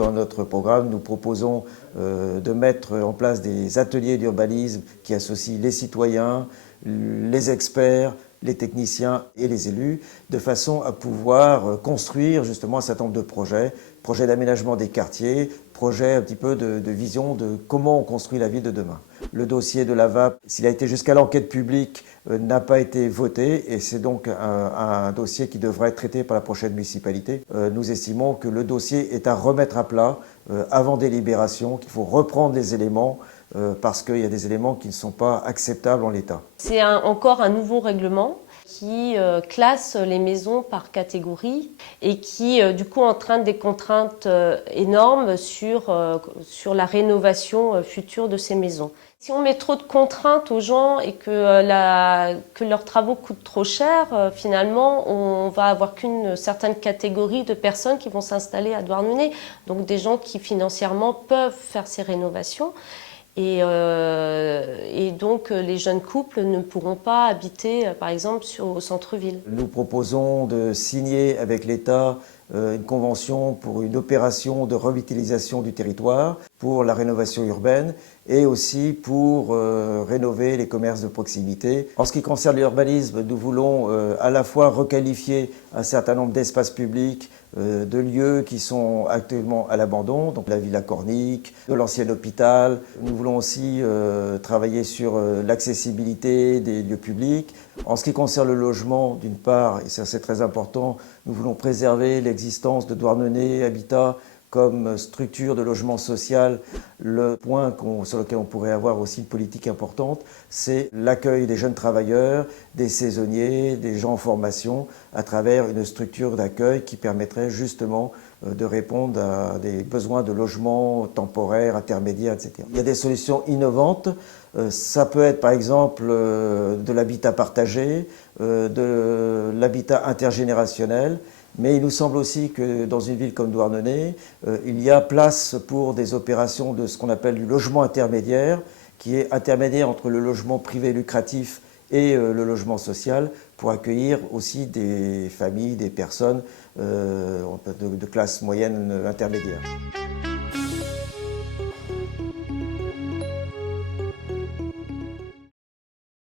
Dans notre programme, nous proposons de mettre en place des ateliers d'urbanisme qui associent les citoyens, les experts, les techniciens et les élus, de façon à pouvoir construire justement un certain nombre de projets d'aménagement des quartiers, projets un petit peu de vision de comment on construit la ville de demain. Le dossier de la VAP, s'il a été jusqu'à l'enquête publique, n'a pas été voté et c'est donc un dossier qui devra être traité par la prochaine municipalité. Nous estimons que le dossier est à remettre à plat avant délibération, qu'il faut reprendre les éléments parce qu'il y a des éléments qui ne sont pas acceptables en l'état. C'est encore un nouveau règlement qui classe les maisons par catégorie et qui du coup entraîne des contraintes énormes sur la rénovation future de ces maisons. Si on met trop de contraintes aux gens et que leurs travaux coûtent trop cher, finalement on va avoir qu'une certaine catégorie de personnes qui vont s'installer à Douarnenez, donc des gens qui financièrement peuvent faire ces rénovations. Et donc les jeunes couples ne pourront pas habiter par exemple au centre-ville. Nous proposons de signer avec l'État une convention pour une opération de revitalisation du territoire, pour la rénovation urbaine et aussi pour rénover les commerces de proximité. En ce qui concerne l'urbanisme, nous voulons à la fois requalifier un certain nombre d'espaces publics, de lieux qui sont actuellement à l'abandon, donc la Villa Cornic, de l'ancien hôpital. Nous voulons aussi travailler sur l'accessibilité des lieux publics. En ce qui concerne le logement, d'une part, et ça c'est très important, nous voulons préserver l'existence de Douarnenez Habitat comme structure de logement social. Le point sur lequel on pourrait avoir aussi une politique importante, c'est l'accueil des jeunes travailleurs, des saisonniers, des gens en formation, à travers une structure d'accueil qui permettrait justement de répondre à des besoins de logement temporaires, intermédiaires, etc. Il y a des solutions innovantes. Ça peut être par exemple de l'habitat partagé, de l'habitat intergénérationnel. Mais il nous semble aussi que dans une ville comme Douarnenez, il y a place pour des opérations de ce qu'on appelle du logement intermédiaire, qui est intermédiaire entre le logement privé lucratif et le logement social, pour accueillir aussi des familles, des personnes de classe moyenne intermédiaire.